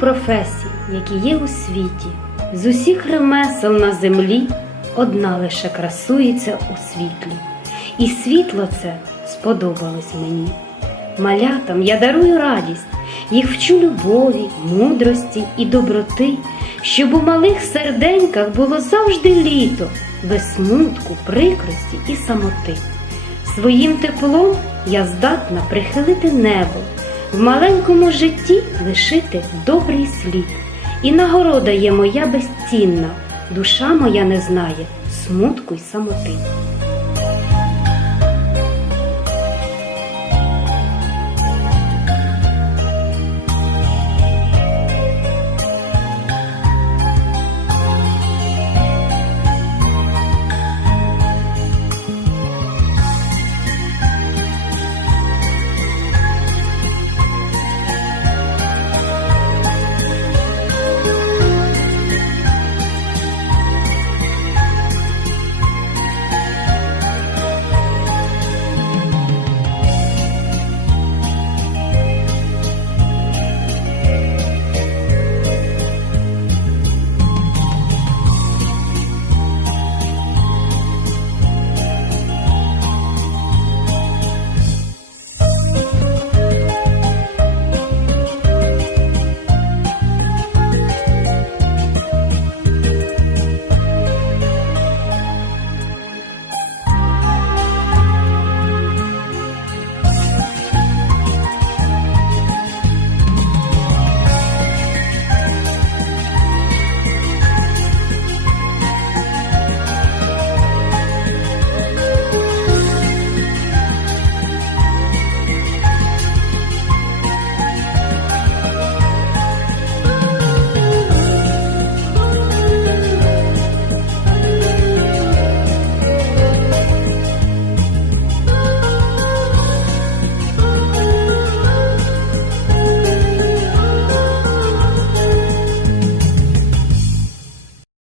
професій, які є у світі, з усіх ремесел на землі, одна лише красується у світлі. І світло це сподобалось мені. Малятам я дарую радість, їх вчу любові, мудрості і доброти, щоб у малих серденьках було завжди літо, без смутку, прикрості і самоти. Своїм теплом я здатна прихилити небо, в маленькому житті лишити добрий слід. І нагорода є моя безцінна, душа моя не знає смутку й самоти.